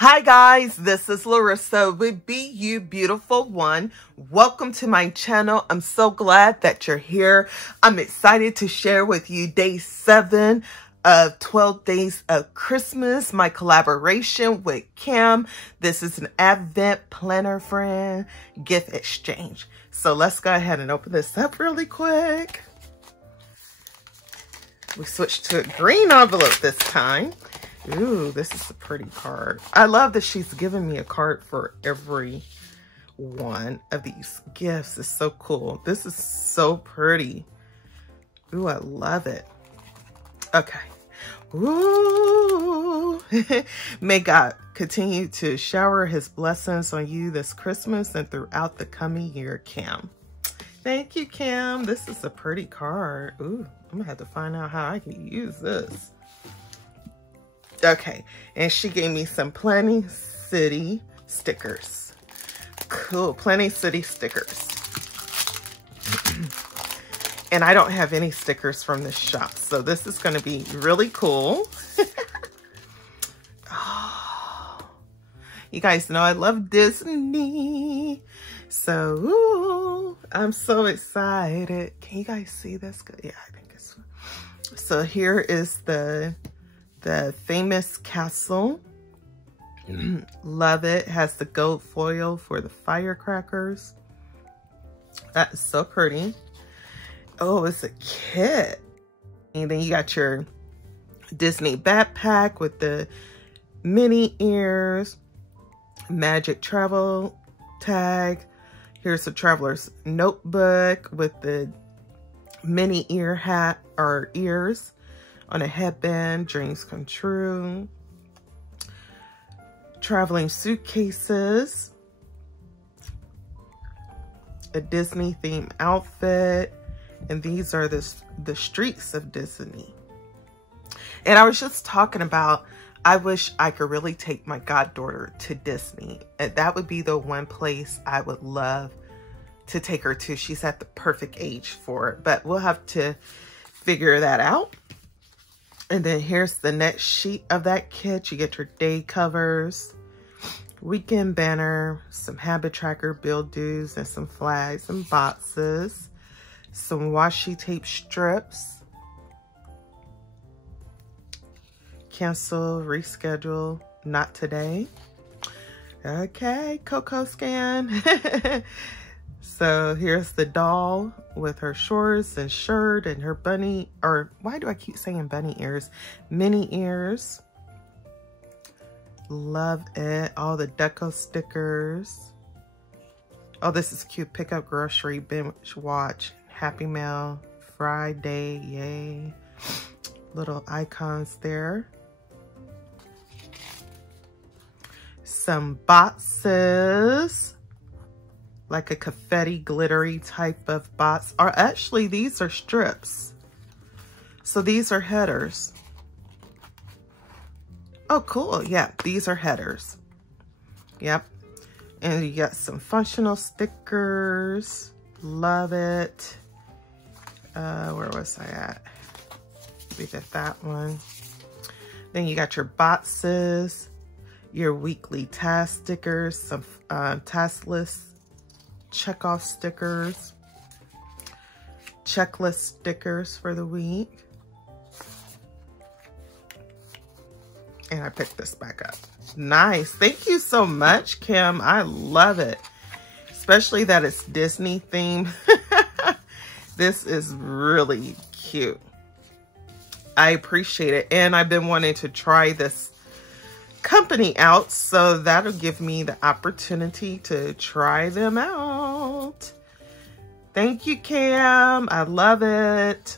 Hi guys, this is Larrissa with Be You Beautiful One. Welcome to my channel. I'm so glad that you're here. I'm excited to share with you day 7 of 12 Days of Christmas, my collaboration with Kim. This is an Advent Planner Friend gift exchange. So let's go ahead and open this up really quick. We switched to a green envelope this time. Ooh, this is a pretty card. I love that she's given me a card for every one of these gifts. It's so cool. This is so pretty. Ooh, I love it. Okay. Ooh. May God continue to shower his blessings on you this Christmas and throughout the coming year, Kim. Thank you, Kim. This is a pretty card. Ooh, I'm gonna have to find out how I can use this. Okay, and she gave me some Planning City stickers. Cool, Planning City stickers. And I don't have any stickers from this shop, so this is going to be really cool. Oh, you guys know I love Disney. So, ooh, I'm so excited. Can you guys see this? Yeah, I think it's... So here is the famous castle. Love it. Has the gold foil for the firecrackers. That is so pretty. Oh, it's a kit. And then you got your Disney backpack with the mini ears, magic travel tag. Here's the traveler's notebook with the mini ear hat or ears on a headband, dreams come true. Traveling suitcases. A Disney themed outfit. And these are the streets of Disney. And I was just talking about, I wish I could really take my goddaughter to Disney. And that would be the one place I would love to take her to. She's at the perfect age for it. But we'll have to figure that out. And then here's the next sheet of that kit. You get your day covers, weekend banner, some habit tracker build do's, and some flags and boxes, some washi tape strips, cancel, reschedule, not today. Okay, Coco scan. So here's the doll with her shorts and shirt and her bunny, or why do I keep saying bunny ears? Mini ears. Love it. All the deco stickers. Oh, this is cute. Pick up grocery, binge watch, Happy Mail, Friday, yay. Little icons there. Some boxes. Like a confetti glittery type of box. Or actually, these are strips. So these are headers. Oh, cool. Yeah, these are headers. Yep. And you got some functional stickers. Love it. Where was I at? We did that one. Then you got your boxes. Your weekly task stickers. Some task lists. Check-off stickers, checklist stickers for the week. And I picked this back up. Nice. Thank you so much, Kim. I love it. Especially that it's Disney themed. This is really cute. I appreciate it. And I've been wanting to try this company out, so that'll give me the opportunity to try them out. Thank you, Cam. I love it.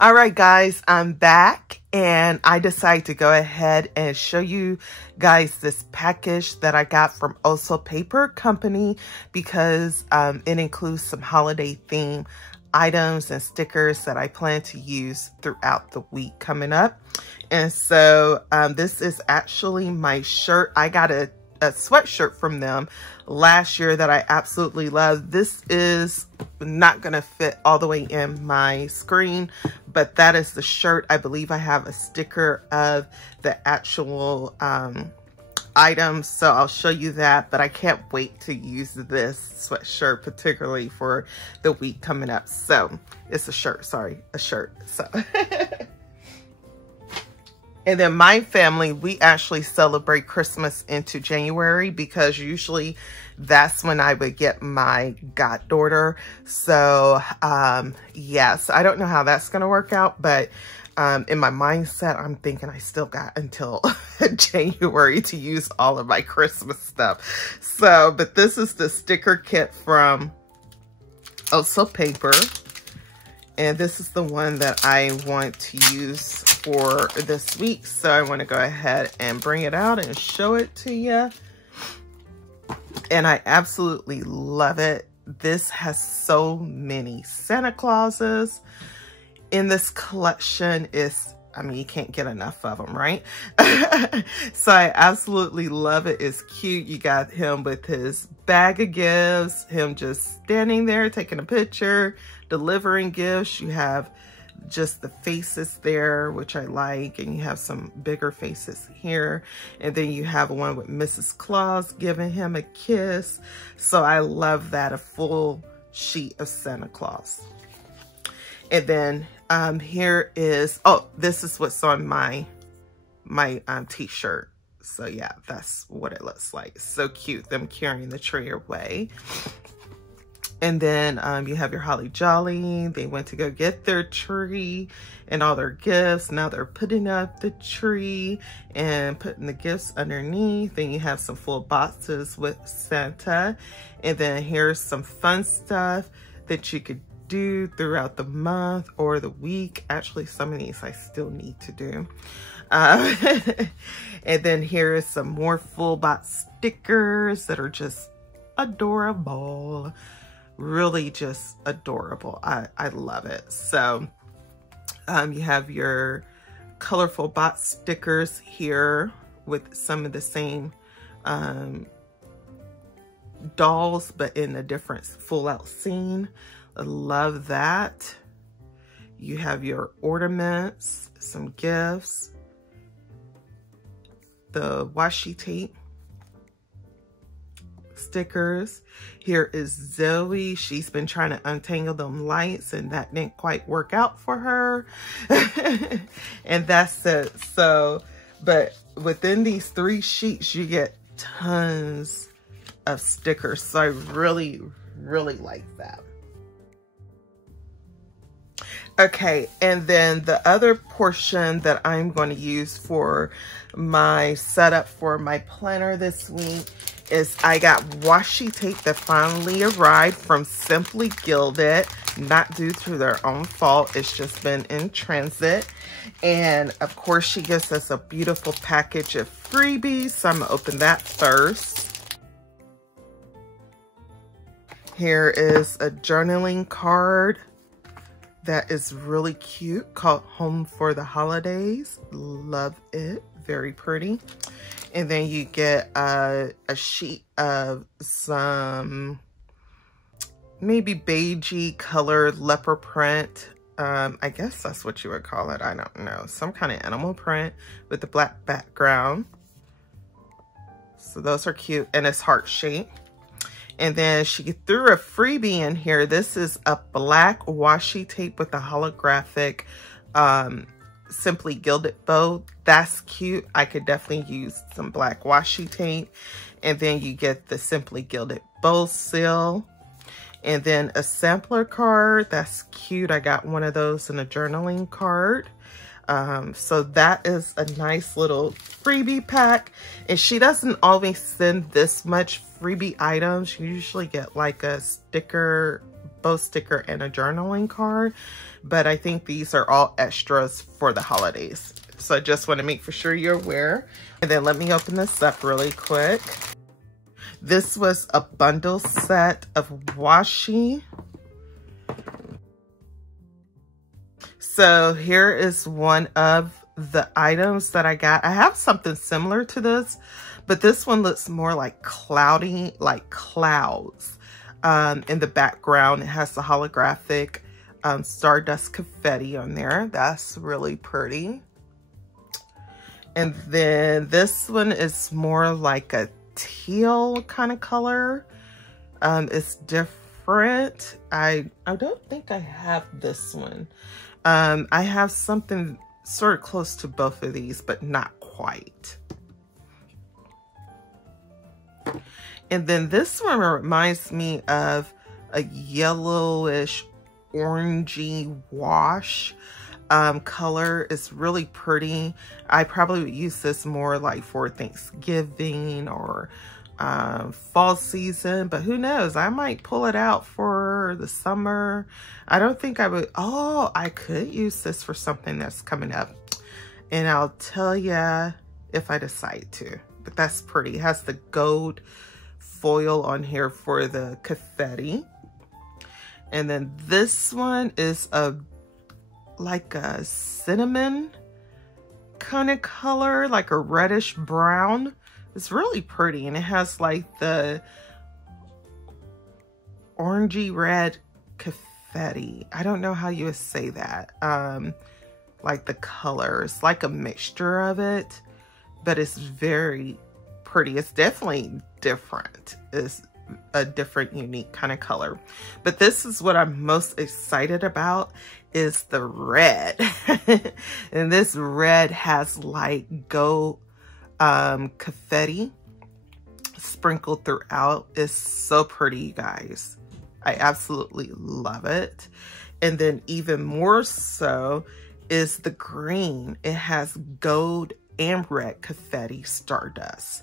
All right, guys, I'm back and I decided to go ahead and show you guys this package that I got from Oso Paper Company because it includes some holiday theme items and stickers that I plan to use throughout the week coming up. And so this is actually my shirt. I got a sweatshirt from them last year that I absolutely love. This is not gonna fit all the way in my screen, but that is the shirt. I believe I have a sticker of the actual items, so I'll show you that, but I can't wait to use this sweatshirt, particularly for the week coming up. So it's a shirt, sorry, a shirt. So and then my family, we actually celebrate Christmas into January, because usually that's when I would get my goddaughter. So yes, I don't know how that's gonna work out, but in my mindset, I'm thinking I still got until January to use all of my Christmas stuff. So, but this is the sticker kit from Also Paper. And this is the one that I want to use for this week. So I want to go ahead and bring it out and show it to you. And I absolutely love it. This has so many Santa Clauses in this collection. Is, I mean, you can't get enough of them, right? So I absolutely love it. It's cute. You got him with his bag of gifts, him just standing there taking a picture, delivering gifts. You have just the faces there, which I like, and you have some bigger faces here. And then you have one with Mrs. Claus giving him a kiss. So I love that, a full sheet of Santa Claus. And then here is, oh, this is what's on my t-shirt. So yeah, that's what it looks like. So cute, them carrying the tree away. And then you have your Holly Jolly. They went to go get their tree and all their gifts. Now they're putting up the tree and putting the gifts underneath. Then you have some full boxes with Santa. And then here's some fun stuff that you could do throughout the month or the week. Actually, some of these I still need to do. And then here is some more full box stickers that are just adorable. Really just adorable. I love it. So you have your colorful box stickers here with some of the same dolls, but in a different full out scene. I love that. You have your ornaments, some gifts, the washi tape, stickers. Here is Zoe. She's been trying to untangle them lights and that didn't quite work out for her. And that's it. So, but within these 3 sheets, you get tons of stickers. So I really, really like that. Okay, and then the other portion that I'm going to use for my setup for my planner this week is I got washi tape that finally arrived from Simply Gilded, not due to their own fault. It's just been in transit. And of course, she gives us a beautiful package of freebies. So I'm gonna open that first. Here is a journaling card that is really cute, called Home for the Holidays. Love it, very pretty. And then you get a sheet of some maybe beigey colored leopard print. I guess that's what you would call it. I don't know. Some kind of animal print with a black background. So those are cute, and it's heart shaped. And then she threw a freebie in here. This is a black washi tape with a holographic Simply Gilded bow. That's cute. I could definitely use some black washi tape. And then you get the Simply Gilded bow seal. And then a sampler card. That's cute. I got one of those in a journaling card. So that is a nice little freebie pack. And she doesn't always send this much freebie items. You usually get like a sticker, bow sticker, and a journaling card. But I think these are all extras for the holidays. So I just want to make for sure you're aware. And then let me open this up really quick. This was a bundle set of washi. So here is one of the items that I got. I have something similar to this, but this one looks more like cloudy, like clouds in the background. It has the holographic stardust confetti on there. That's really pretty. And then this one is more like a teal kind of color. It's different. I don't think I have this one. I have something sort of close to both of these, but not quite. And then this one reminds me of a yellowish orangey wash color. Is really pretty. I probably would use this more like for Thanksgiving or fall season, but who knows, I might pull it out for the summer. I don't think I would. Oh, I could use this for something that's coming up, and I'll tell ya if I decide to. But that's pretty. It has the gold foil on here for the confetti. And then this one is like a cinnamon kind of color, like a reddish brown. It's really pretty, and it has like the orangey red confetti. I don't know how you would say that. Like the colors, like a mixture of it, but it's very pretty. It's definitely different. It's a different, unique kind of color. But this is what I'm most excited about, is the red. And this red has like gold confetti sprinkled throughout. It's so pretty, you guys. I absolutely love it. And then even more so is the green. It has gold and red confetti stardust.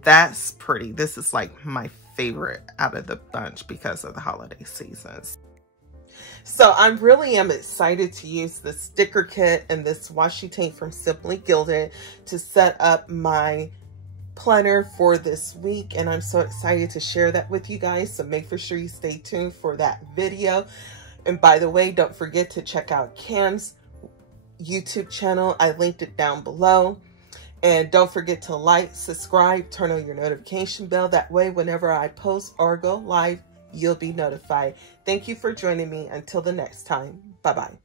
That's pretty. This is like my favorite out of the bunch because of the holiday seasons. So I really am excited to use this sticker kit and this washi tape from Simply Gilded to set up my planner for this week, and I'm so excited to share that with you guys. So make sure you stay tuned for that video. And by the way, don't forget to check out Cam's YouTube channel. I linked it down below. And don't forget to like, subscribe, turn on your notification bell. That way, whenever I post or go live, you'll be notified. Thank you for joining me. Until the next time, bye-bye.